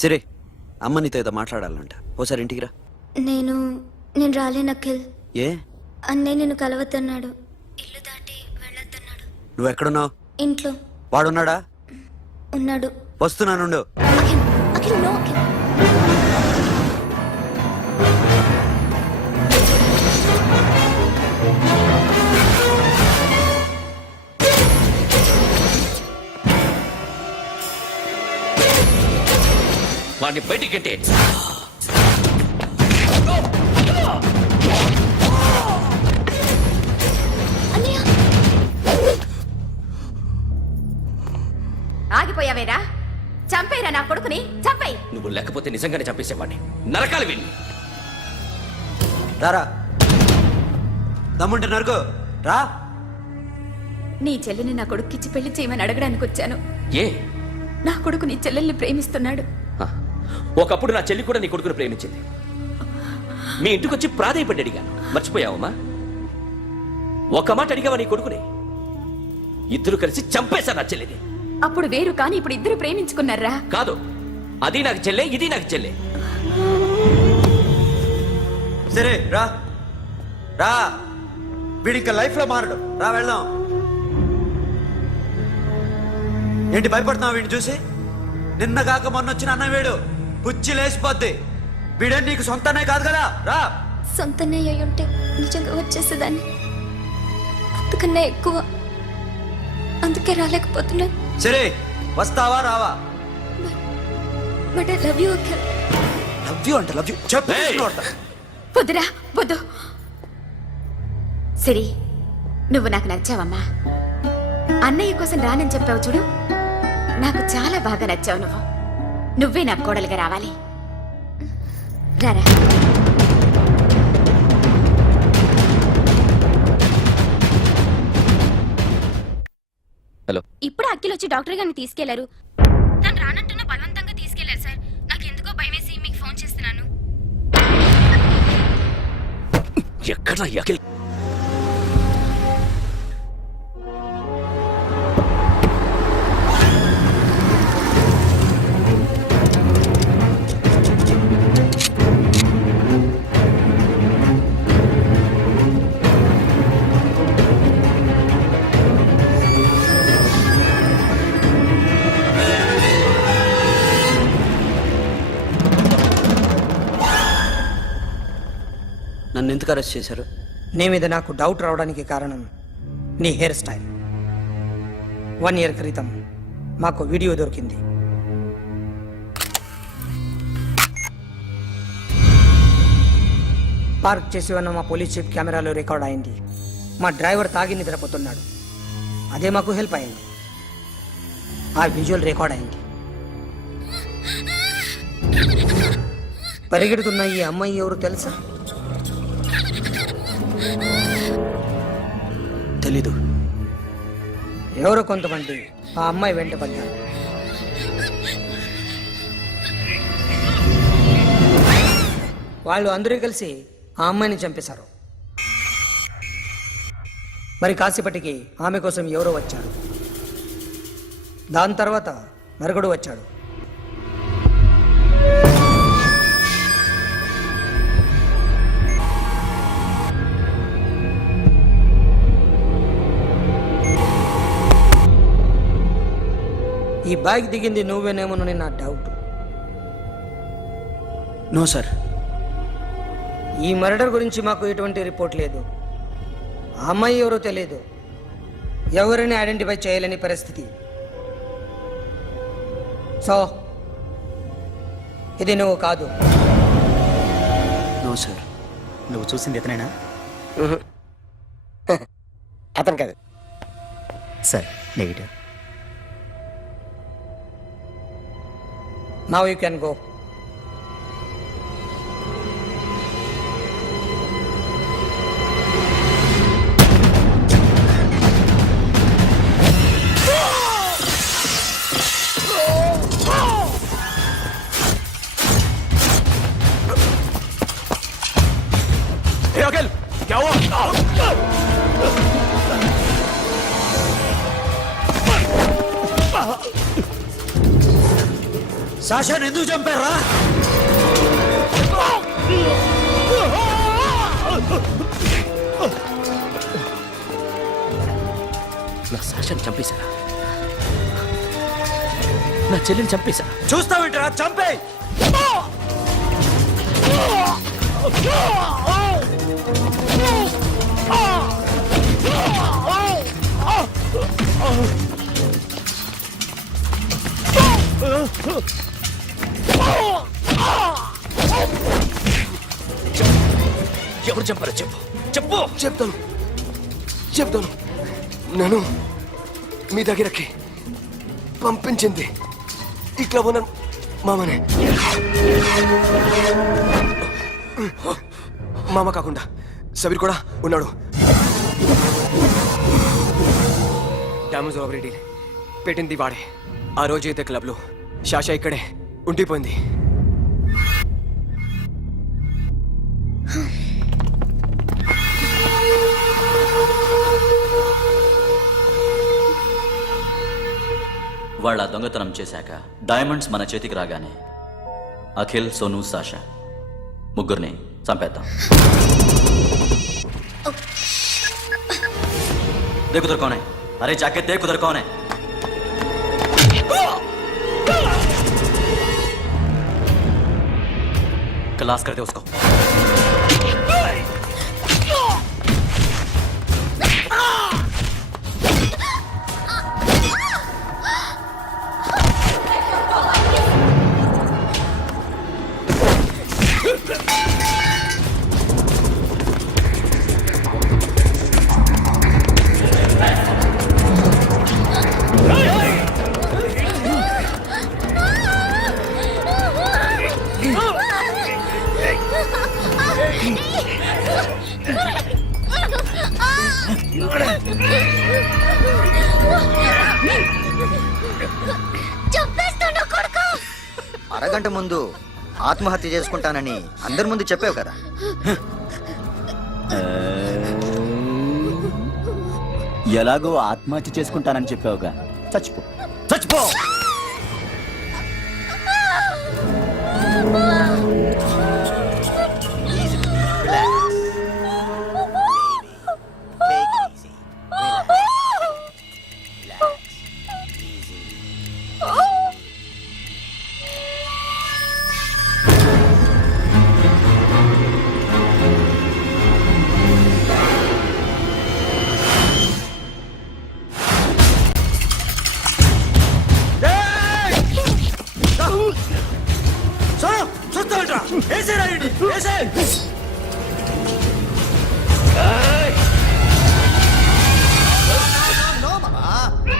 సరే, అమ్మ నీతో ఏదో మాట్లాడాలంట. ఓసారి ఇంటికి రా. నేను రాలేను అఖిల్. ఏ? అన్నయ్య నిన్ను కలవద్దన్నాడు. ఇల్లు దాటి వెళ్ళొద్దన్నాడు. నువ్వు ఎక్కడున్నావు? ఇంట్లో. వాడున్నాడా? ఉన్నాడు. వస్తున్నానుండు. అఖిల్, అఖిల్, నో అఖిల్. వాడిని బయటికి గంటే. ఆగిపోయావేరా? చంపేరా నా కొడుకుని, చంపేయి. నువ్వు లేకపోతే నిజంగానే చంపేసేవాడిని. నరకాలి వీడిని. రారా, దమ్ముంటే నరుకు రా. నీ చెల్లిని నా కొడుక్కిచ్చి పెళ్లి చేయమని అడగడానికి వచ్చాను. ఏ? నా కొడుకు నీ చెల్లెల్ని ప్రేమిస్తున్నాడు. హ, ఒకప్పుడు నా చెల్లి కూడా నీ కొడుకును ప్రేమించింది. మీ ఇంటికి వచ్చి ప్రాధాయపడి అడిగాను. మర్చిపోయావమ్మా? ఒక మాట అడిగావా నీ కొడుకుని? ఇద్దరు కలిసి చంపేశారు నా చెల్లిని. అప్పుడు వేరు, కానీ ఇప్పుడు ఇద్దరు ప్రేమించుకున్నారా? కాదు, అది నాకు చెల్లె, ఇది నాకు చెల్లె. సరే రా రా, వీడి ఇంకా లైఫ్ లో మారడు. రా వెళ్దాం. ఏంటి భయపడుతున్నావు వీడిని చూసి? నిన్న కాక మొన్న వచ్చిన అన్న వీడు పుచ్చి లేచిపోద్ది. వీడే నీకు సొంతనే కాదు కదా. రా. సొంతనే అయి ఉంటే నిజంగా వచ్చేసేదాన్ని. అంతకన్నా ఎక్కువ. అందుకే రాలేకపోతున్నాను. సరే, వస్తావా రావా? But I love you Akhil. Love you అంటే లవ్ యూ చెప్పు. వద్దురా, వద్దు. సిరి, నువ్వు నాకు నచ్చావమ్మా. అన్నయ్య కోసం రానని చెప్పావు చూడు, నాకు చాలా బాగా నచ్చావు. నువ్వే నాకు కోడలుగా రావాలి. రారా. హలో. ఇప్పుడు అఖిల్ వచ్చి డాక్టర్ గారిని తీసుకెళ్లారు. తను రానంటున్న బలవంతంగా తీసుకెళ్లారు సార్. నాకు ఎందుకో భయమేసి మీకు ఫోన్ చేస్తున్నాను. ఎక్కడ అఖిల్? నన్ను ఎందుకు అరెస్ట్ చేశారు? నీ మీద నాకు డౌట్ రావడానికి కారణం నీ హెయిర్ స్టైల్. 1 year క్రితం మాకు వీడియో దొరికింది. పార్క్ చేసి ఉన్న మా పోలీస్ జీప్ కెమెరాలో రికార్డ్ అయింది. మా డ్రైవర్ తాగి నిద్రపోతున్నాడు. అదే మాకు హెల్ప్ అయింది. ఆ విజువల్ రికార్డ్ అయింది. పరిగెడుతున్న ఈ అమ్మాయి ఎవరు తెలుసా? తెలీదు. ఎవరో కొంతమంది ఆ అమ్మాయి వెంట పడ్డారు. వాళ్ళు అందరూ కలిసి ఆ అమ్మాయిని చంపేశారు. మరి కాసేపటికి ఆమె కోసం ఎవరో వచ్చారు. దాని తర్వాత మరొకడు వచ్చాడు. ఈ బ్యాగ్ దిగింది నువ్వేనేమోనని నా డౌట్. No sir. ఈ మర్డర్ గురించి మాకు ఎటువంటి రిపోర్ట్ లేదు. ఆ అమ్మాయి ఎవరో తెలియదు. ఎవరిని ఐడెంటిఫై చేయలేని పరిస్థితి. సో ఇది నువ్వు కాదు. No sir. నువ్వు చూసింది ఇతనేనా? అతను కాదు సార్. Negative. Now you can go. Hey, Akhil! क्या हुआ? సాషాని ఎందుకు చంపారా? నా సాషాన్ని చంపేశారా? నా చెల్లిని చంపేశా. చూస్తావేంట్రా? చంపే. ఎవరు చంపారో చెప్పు, చెప్పు. చెప్తాను నన్ను మీ దగ్గరకి పంపించింది ఇట్లా ఉన్న మామనే. మామ కాకుండా సబీర్ కూడా ఉన్నాడు. డ్యామేజ్ ఓవర్ డీల్ పెట్టింది వాడే. ఆ రోజు అయితే క్లబ్లో షాషా ఇక్కడే ఉండిపోయింది. వాళ్ళ దొంగతనం చేశాక డైమండ్స్ మన చేతికి రాగానే అఖిల్, సోను, సాషా ముగ్గురిని చంపేద్దాం. देख उधर कौन है? अरे जाके देख उधर कौन है? क्लास करते उसको. అరగంట ముందు ఆత్మహత్య చేసుకుంటానని అందరి ముందు చెప్పావు కదా. ఎలాగో ఆత్మహత్య చేసుకుంటానని చెప్పావుగా, చచ్చిపో. చచ్చిపో. చూస్తావేంట్రా? వేసేరా వీడిని, వేసే.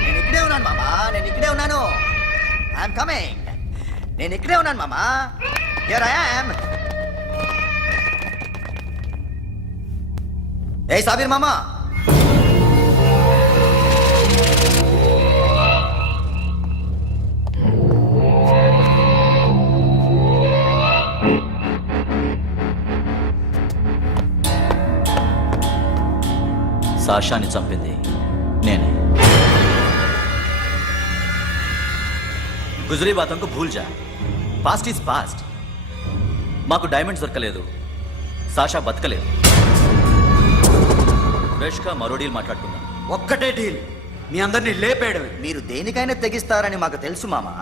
నేను ఇక్కడే ఉన్నాను మామా, నేను ఇక్కడే ఉన్నాను. I'm coming. నేను ఇక్కడే ఉన్నాను మామా. Here I am. ఏ సాబీర్ మామా, సాషాని చంపింది నేనే. గుజరీ బాతంకు భూల్ జా. Past is past. మాకు డైమండ్స్ దొరకలేదు, సాషా బతకలేదు. ఫ్రెష్గా మరో డీల్ మాట్లాడుకుందాం. ఒక్కటే డీల్, మీ అందరినీ లేపేయడమే. మీరు దేనికైనా తెగిస్తారని మాకు తెలుసు మామా.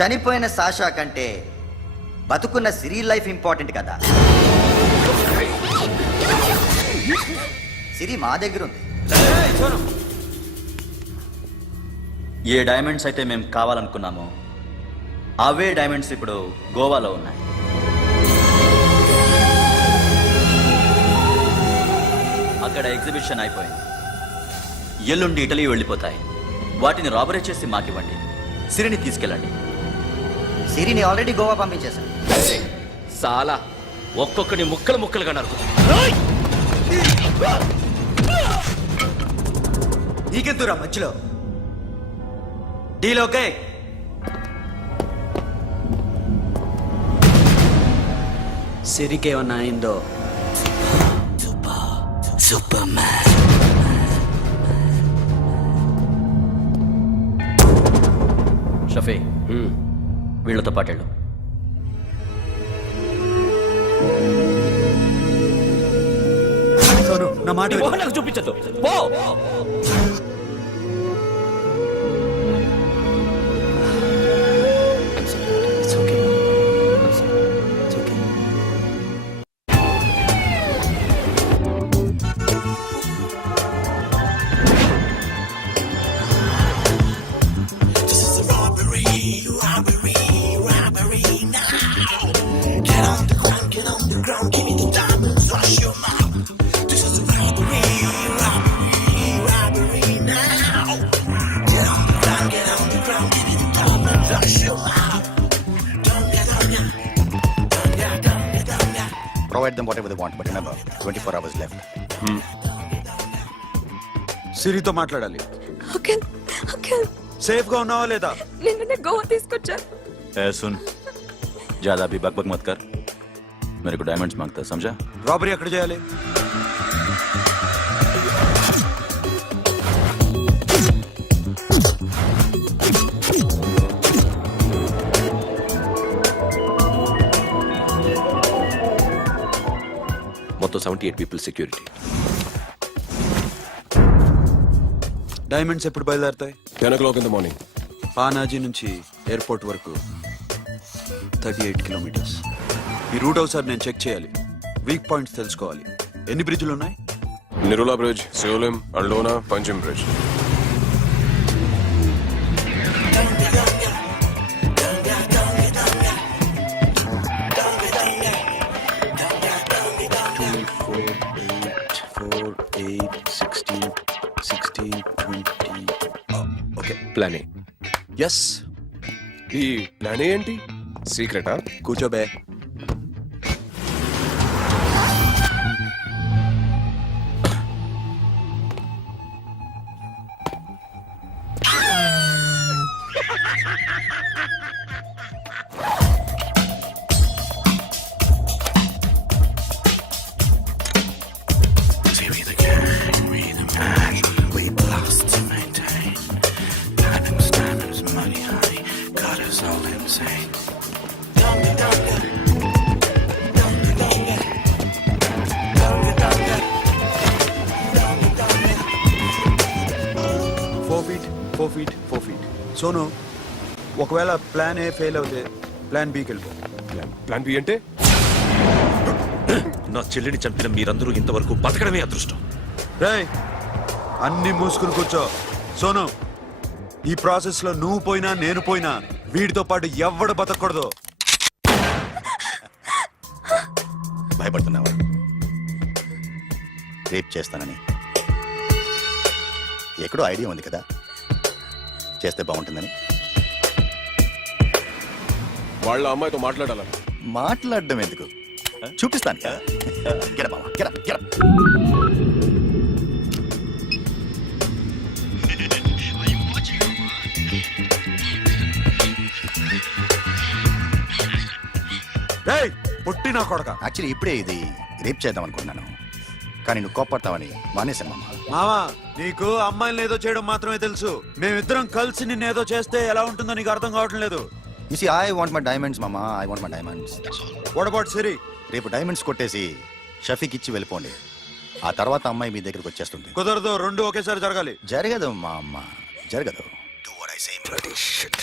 చనిపోయిన సాషా కంటే బతుకున్న సిరీ లైఫ్ ఇంపార్టెంట్ కదా. సిరి మా దగ్గర ఉంది. ఏ డైమండ్స్ అయితే మేము కావాలనుకున్నామో అవే డైమండ్స్ ఇప్పుడు గోవాలో ఉన్నాయి. అక్కడ ఎగ్జిబిషన్ అయిపోయింది. ఎల్లుండి ఇటలీ వెళ్ళిపోతాయి. వాటిని రాబరీ చేసి మాకివ్వండి. సిరిని తీసుకెళ్ళండి. సిరిని ఆల్రెడీ గోవా పంపించేశాను. సాలా ఒక్కొక్కని ముక్కలు ముక్కలుగా నరుకు. నీకెందురా మధ్యలో? Deal okay? సిరికేమన్నా అయిందో? షఫీ, వీళ్ళతో పాటు వెళ్ళు. సోను నా మాట నీ విను. మొహం నాకు చూపించద్దు పో. It's okay. It's okay. Provide them whatever they want, but remember, 24 hours left. సిరితో మాట్లాడాలి. అంకిల్ అంకిల్ సేఫ్ గా ఉన్నావా లేదా? నిన్న గోవా తీసుకొచ్చారు. ए सुन ज्यादा भी बकबक मत कर. मेरे को डायमंड्स मांगता है, समझा? రాబరీ ఎక్కడ చేయాలి? మొత్తం 78 పీపుల్ సెక్యూరిటీ. డైమండ్స్ ఎప్పుడు బయలుదేరుతాయి? 10 o'clock in the morning. Panaji నుంచి ఎయిర్పోర్ట్ వరకు 38 కిలోమీటర్స్. ఈ రూట్ ఒకసారి నేను చెక్ చేయాలి. వీక్ పాయింట్స్ తెలుసుకోవాలి. ఎన్ని బ్రిడ్జ్లు ఉన్నాయి? Nirula Bridge, Seolim, Aldona, Panjim Bridge. Okay plan A. Yes ఈ ప్లాన్ ఏంటి? సీక్రెటా? కూర్చోబే. Four feet. సోను, ఒకవేళ ప్లాన్ ఏ ఫెయిల్ అవుతే ప్లాన్ బికి వెళ్ళిపో. ప్లాన్ బి అంటే? నా చెల్లిని చంపిన మీరందరూ ఇంతవరకు బతకడమే అదృష్టం. రేయ్, అన్ని మూసుకుని కూర్చో. సోను, ఈ ప్రాసెస్ లో నువ్వు పోయినా నేను పోయినా వీడితో పాటు ఎవ్వడు బతకూడదు. భయపడుతున్నావా? రేప్ చేస్తానని ఎక్కడో ఐడియా ఉంది కదా, చేస్తే బాగుంటుందని. వాళ్ళ అమ్మాయితో మాట్లాడాల. మాట్లాడడం ఎందుకు, చూపిస్తాను కదా. Get up, మామ, get up, get up. రేయ్, పుట్టి నా కొడక. యాక్చువల్లీ ఇప్పుడే ఇది రేప్ చేద్దాం అనుకున్నాను, కానీ నువ్వు కోపడతావని మానేశాను మామ. మావా, నీకు అమ్మాయిని ఏదో చేయడం మాత్రమే తెలుసు. మేమిద్దరం కలిసి నిన్నేదో చేస్తే ఎలా ఉంటుందో నీకు అర్థం కావటం లేదు. You see, I want my diamonds, mama. I want my diamonds. What about Siri? రేపు డైమండ్స్ కొట్టేసి షఫీకి ఇచ్చి వెళ్ళిపోండి. ఆ తర్వాత అమ్మాయి మీ దగ్గరకు వచ్చేస్తుంది. కుదరదు, రెండు ఒకేసారి జరగాలి. జరగదు మా అమ్మ, జరగదు. Do what I say, bloody shit.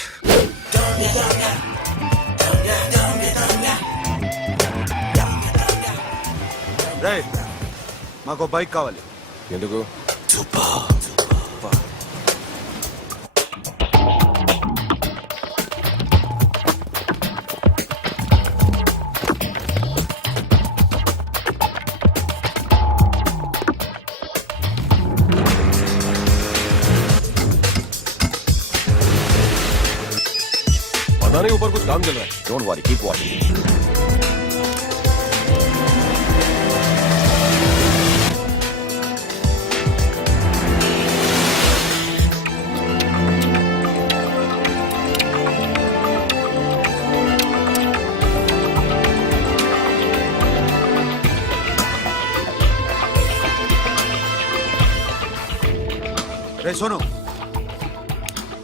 రేయ్, మాకు బైక్ కావాలి. ఎందుకు? पता नहीं ऊपर कुछ काम चल रहा है. Don't worry, keep watching. Ray Sonu,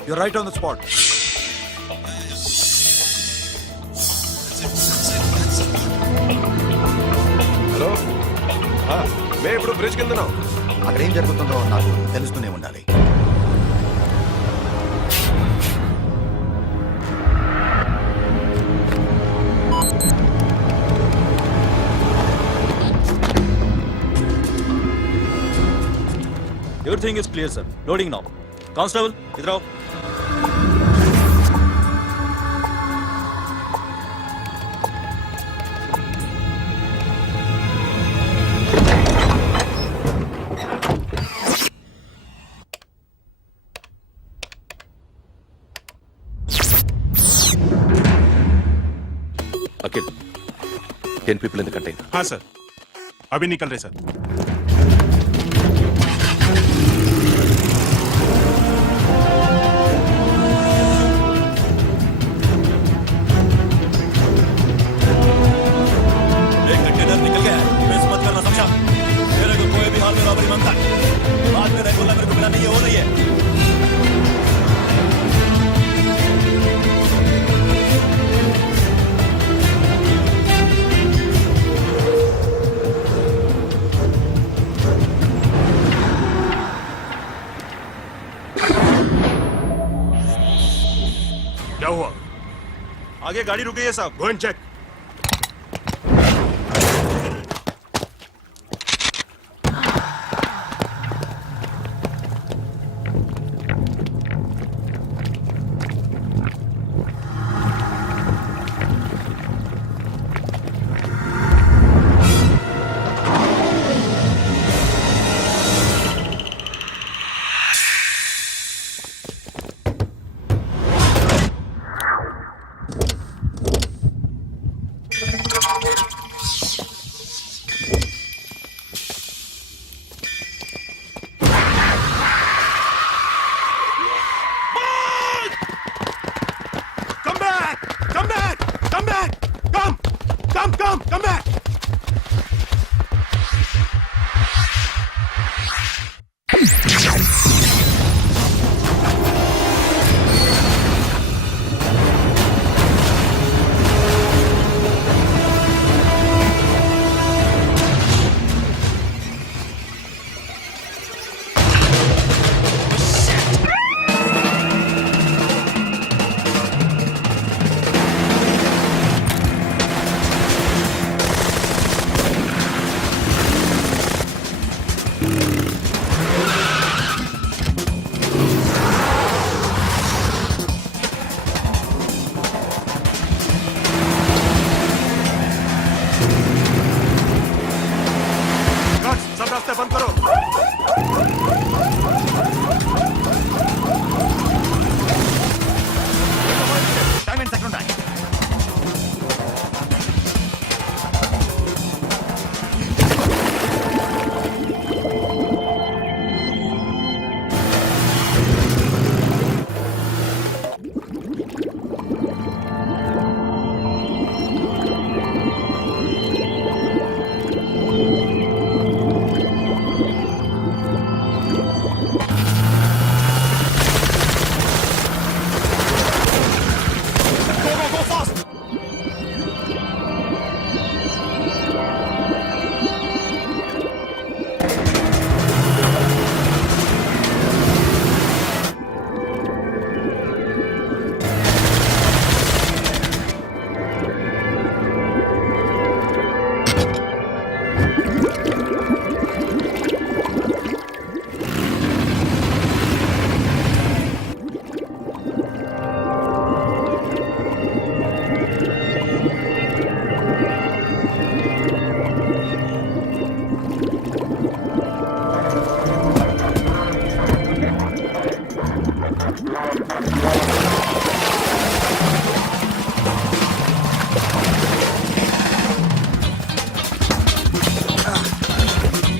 you're right on the spot. Bridge కింద అక్కడ ఏం జరుగుతుందో నాకు తెలుస్తూనే ఉండాలి. Everything is clear sir. Loading now. Constable ఇద్దరు. अखिल 10 people in the container. हाँ सर, अभी निकल रहे सर. एक कंटेनर निकल गया है. मिस मत करना, समझा? मेरे को कोई भी हाल में रॉबरी मांगता है. बाद में रेगुलर मेरे को मिला नहीं हो रही है. क्या हुआ? आगे गाड़ी रुक गई है साहब. Go and check. Come back! सब रास्ते बंद करो. డైమండ్స్ ఎక్కడ ఉన్నాయి?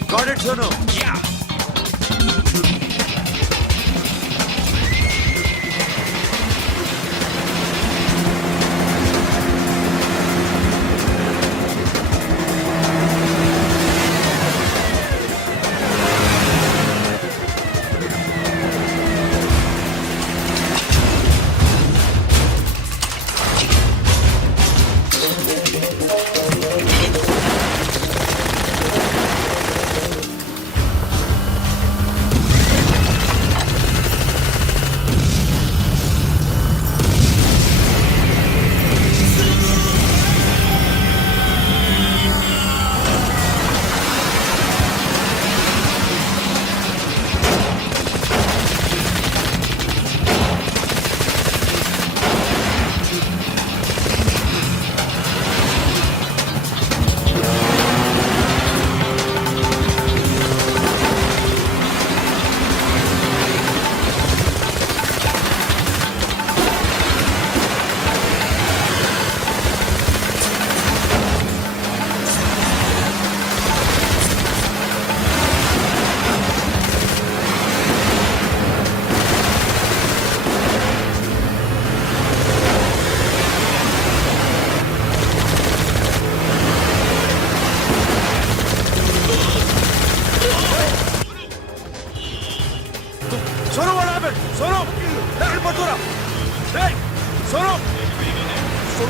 Got it, Sono. Yeah.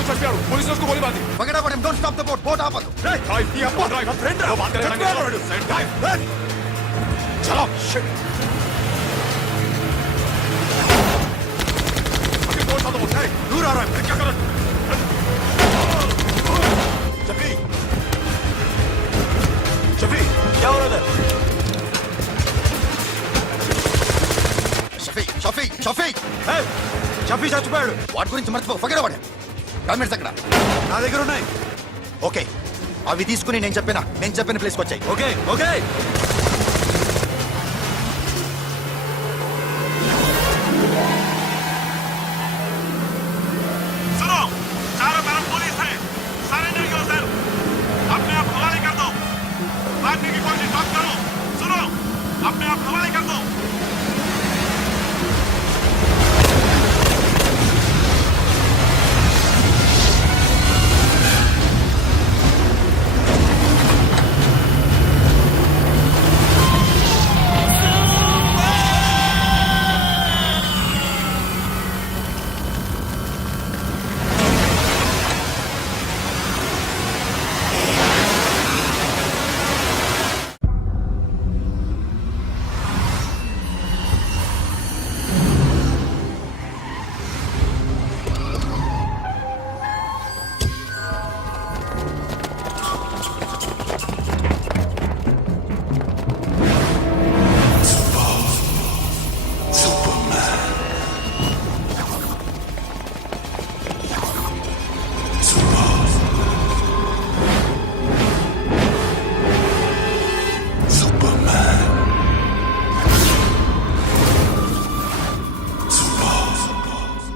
చచ్చిపోయాడు పోలీసులకు గోళీ బాంది Forget about him. Don't stop the boat. Boat ఆపదు. డ్రైవ్ నీ అబ్బా డ్రైవ్ ఫ్రెండ్ రా బాత్ కరేంगे డ్రైవ్ చలో షిట్ అకే बोट तो बोट है दूर आ रहा है क्या कर शफी शफी क्या हो रहा है షఫీ షఫీ చచ్చిపోయాడు. వాటి గురించి మర్చిపో. ఫగడ వాడే డాక్యుమెంట్స్ అక్కడ నా దగ్గర ఉన్నాయి. ఓకే అవి తీసుకుని నేను చెప్పిన ప్లేస్కి వచ్చాయి. ఓకే ఓకే सुनो चारों तरफ पुलिस है सरेंडर योरसेल्फ अपने आप हवाले कर दो भागने की कोशिश मत करो सुनो अपने आप हवाले कर दो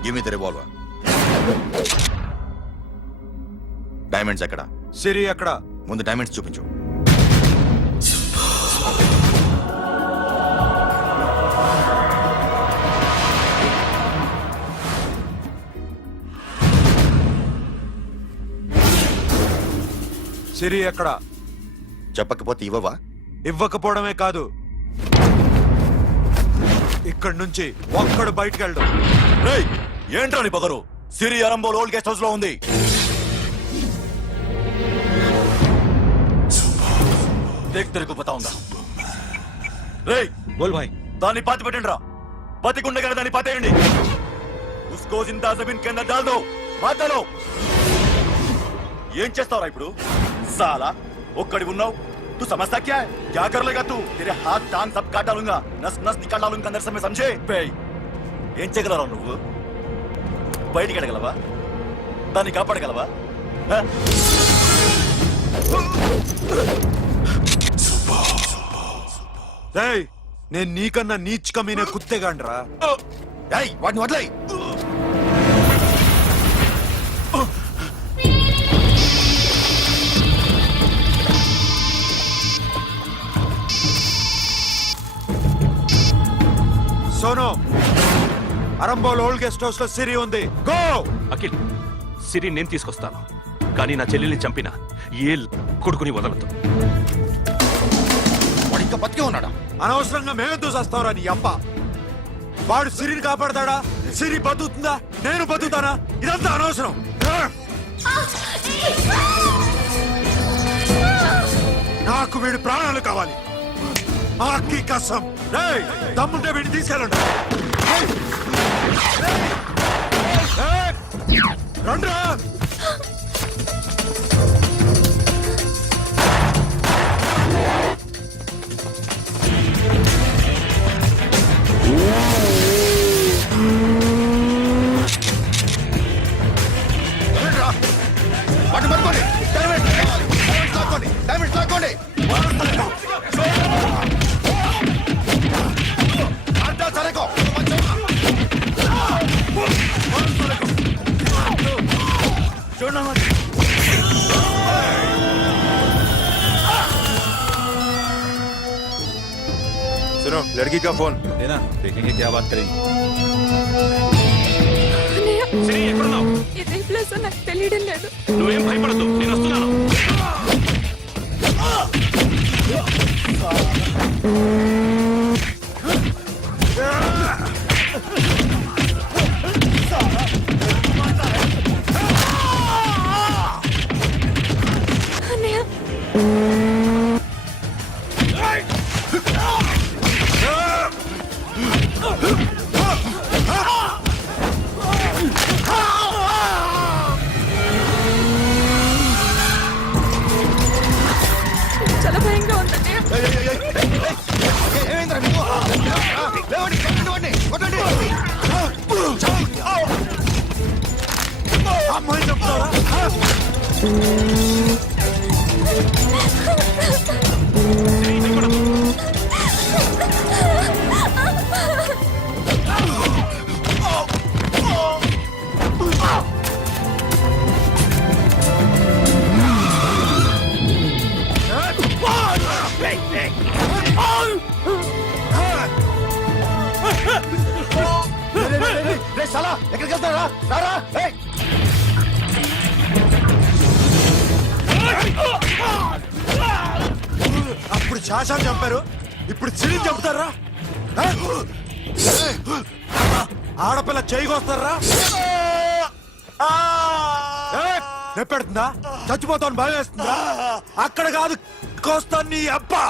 give me the revolver. Diamonds ఎక్కడ? సిరి అక్కడ. ముందు డైమండ్స్ చూపించు. సిరి అక్కడ. చెప్పకపోతే ఇవ్వవా? ఇవ్వకపోవడమే కాదు, ఇక్కడి నుంచి ఒక్కడు బయటకు వెళ్ళడం. రేయ్ ఏంట్రా నీ పొగరు సిరి అరంబోల్ ఓల్డ్ గెస్ట్ హౌస్ లో ఉంది దేక్ తెరకు పతాਉਂదా రేయ్ బోల్ భాయ్. దాన్ని పాతి పెట్టండి రా బతికుండగానే దాన్ని పాతేయండి ఉస్కో జిందా జమీన్ కింద డాల్ దో మాటలో ఏం చేస్తావురా ఇప్పుడు సాలా ఒక్కడి ఉన్నావు तू समझता क्या है क्या कर लेगा तू तेरे हाथ टांग सब काट डालूंगा नस नस निकाल डालूंगा अंदर से मैं समझे बे ఏం చేయగలరా నువ్వు బయటికి వెళ్ళగలవా దాన్ని కాపాడగలవా నేను నీకన్నా నీచ్ కమీనే కుత్తేగాండ్రా. వాటిని వదిలేయ్. Sono Arambol old guest house లో సిరి ఉంది. గో. అఖిల్ సిరి నేను తీసుకొస్తాను కానీ నా చెల్లెల్ని చంపిన ఏ కొడుకుని వదలదు వాడు ఇంకా బతికే ఉన్నాడా? అనవసరంగా మేమెందుకు చేస్తావురా నీ అప్ప. వాడు సిరిని కాపాడతాడా? సిరి బతుకుతుందా? నేను బతుకుతానా? ఇదంతా అనవసరం. నాకు వీడి ప్రాణాలు కావాలి. ఆకి కసం. రేయ్ దమ్ముంటే వీడిని తీసుకెళ్ళండి. రండ్రా. వాటిని పట్టుకోండి. డైమండ్స్ లాక్కోండి. డైమండ్స్ లాక్కోండి. सुनो लड़की का फोन देना देखेंगे क्या बात करेंगे సిరి ఎక్కడున్నావు ఇదే ప్లేస్ నాకు తెలియడం లేదు. నువ్వేం భయపడద్దు నేను వస్తున్నాను చేస్తున్నావురా చాలా ఎక్కడికి వెళ్తారా రారా ఏయ్! అప్పుడు శాసనం చంపారు ఇప్పుడు చిరిని చంపుతారా ఆడపిల్ల చేయకొస్తారా నెప్పెడుతుందా చచ్చిపోతాను భయం వేస్తుందా అక్కడ కాదు కోస్తాను నీ అబ్బా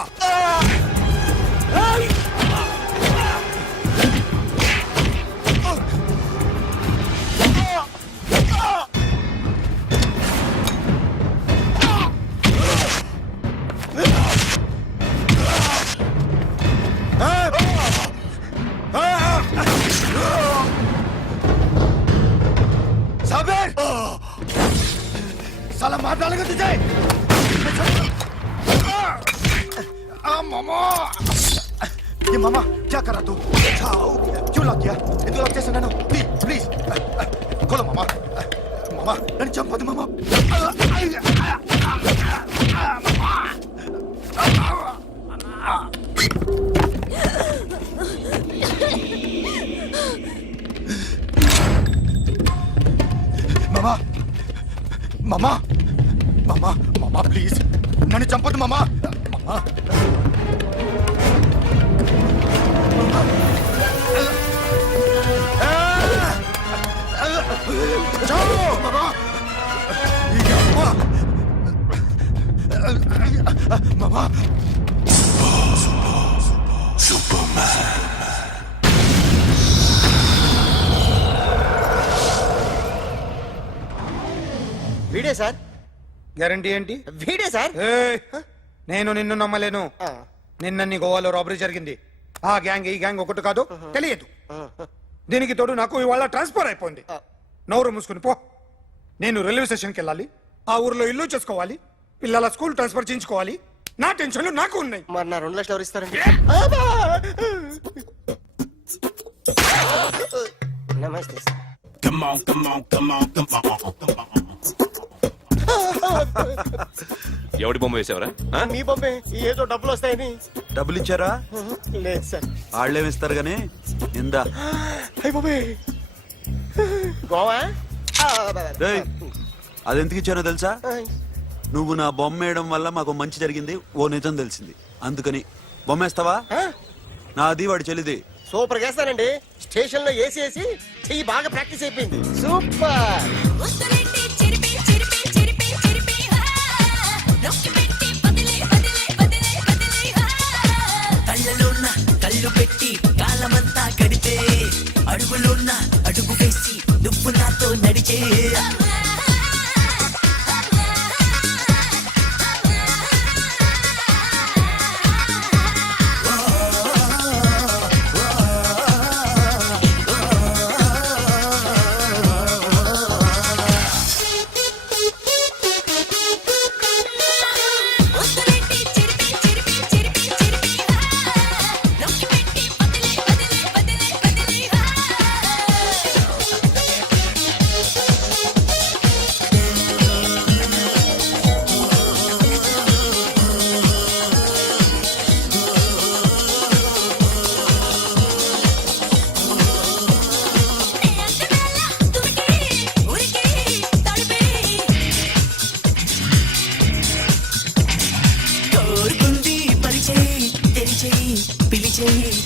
साबिर साला मार डालेगा तुझे मामा ये मामा क्या कर रहा तू क्यों लॉक किया ये तो लॉक कैसे ना प्लीज प्लीज खोलो मामा मामा नहीं चंपा दे मामा मामा मामा मामा मामा प्लीज नन्नु चंपదు मामा मामा जाओ मामा मामा వీడే సార్ గ్యారంటీ ఏంటి? వీడే సార్ నేను నిన్ను నమ్మలేను. నిన్న నీ గోవాలో రాబరీ జరిగింది. ఆ గ్యాంగ్ ఈ గ్యాంగ్ ఒకటి కాదు, తెలియదు. దీనికి తోడు నాకు ఇవాళ ట్రాన్స్ఫర్ అయిపోయింది. నోరు మూసుకుని పో. నేను రైల్వే స్టేషన్కి వెళ్ళాలి, ఆ ఊర్లో ఇల్లు చేసుకోవాలి, పిల్లల స్కూల్ ట్రాన్స్ఫర్ చేయించుకోవాలి. నా టెన్షన్లు నాకు ఉన్నాయి. మరి నా 2 లక్షలు ఎవరు ఇస్తారండి? నమస్తే సార్. ఎవడి బొమ్మ వేసావరా మీ బొమ్మే ఏదో డబ్బులు వస్తాయని. డబ్బులు ఇచ్చారా? లేదు సార్. వాళ్ళేమిస్తారు గానీ ఇందా అయ్య బాబే గోవా. రేయ్, అదెందుకు ఇచ్చానో తెలుసా? నువ్వు నా బొమ్మ వేయడం వల్ల మాకు మంచి జరిగింది, ఓ నిజం తెలిసింది. అందుకని బొమ్మేస్తావా? నాది వాడి చెల్లిది. సూపర్ చేస్తానండి. స్టేషన్ లో ఏసీ వేసి చెయ్యి బాగా ప్రాక్టీస్ అయిపోయింది. సూపర్. కళ్ళు పెట్టి కాలమంతా గడిపే అడుగులోన్న అడుగు వేసి నువ్వు నాతో నడిచే పిలిచేయి